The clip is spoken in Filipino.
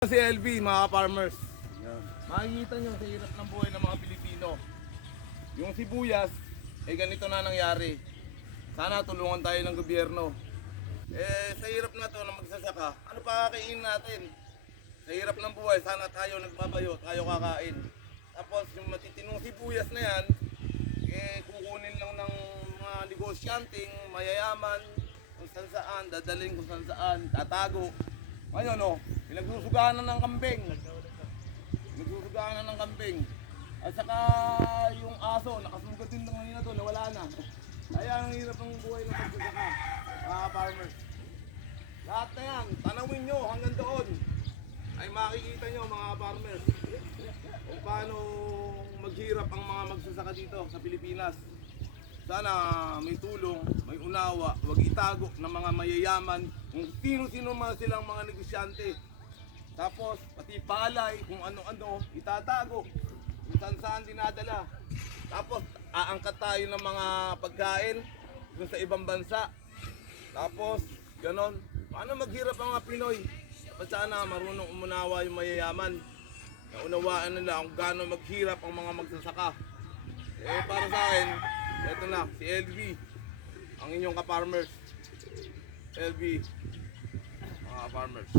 Si LV, mga farmers. Makikita nyo sa hirap ng buhay ng mga Pilipino. Yung sibuyas, ganito na nangyari. Sana tulungan tayo ng gobyerno. Sa hirap na to na magsasaka, ano pa kakainin natin? Sa hirap ng buhay, sana tayo nagbabayo, tayo kakain. Tapos yung matitinong sibuyas na yan, kukunin lang ng mga negosyanteng mayayaman, kung saan saan, dadalhin kung saan saan, tatago. Ngayon pinagsusugahan ng kambing. Nagsusugahan ng kambing. At saka yung aso, nakasugat din ng kanina to, nawala na. Kaya ang hirap ng buhay ng magsasaka, mga farmers. Lahat na yan, tanawin nyo hanggang doon. Ay makikita nyo mga farmers kung paano maghirap ang mga magsasaka dito sa Pilipinas. Sana may tulong, may unawa, huwag itago ng mga mayayaman kung sino-sino man silang mga negosyante. Tapos pati palay, kung ano-ano, itatago, kung saan-saan dinadala. Tapos aangkat tayo ng mga pagkain dun sa ibang bansa. Tapos ganon, paano maghirap ang mga Pinoy? Dapat sana marunong umunawa yung mayayaman. Naunawaan nila kung gaano maghirap ang mga magsasaka. Para sa akin, eto na, si LV, ang inyong ka-farmers. LV, mga farmers.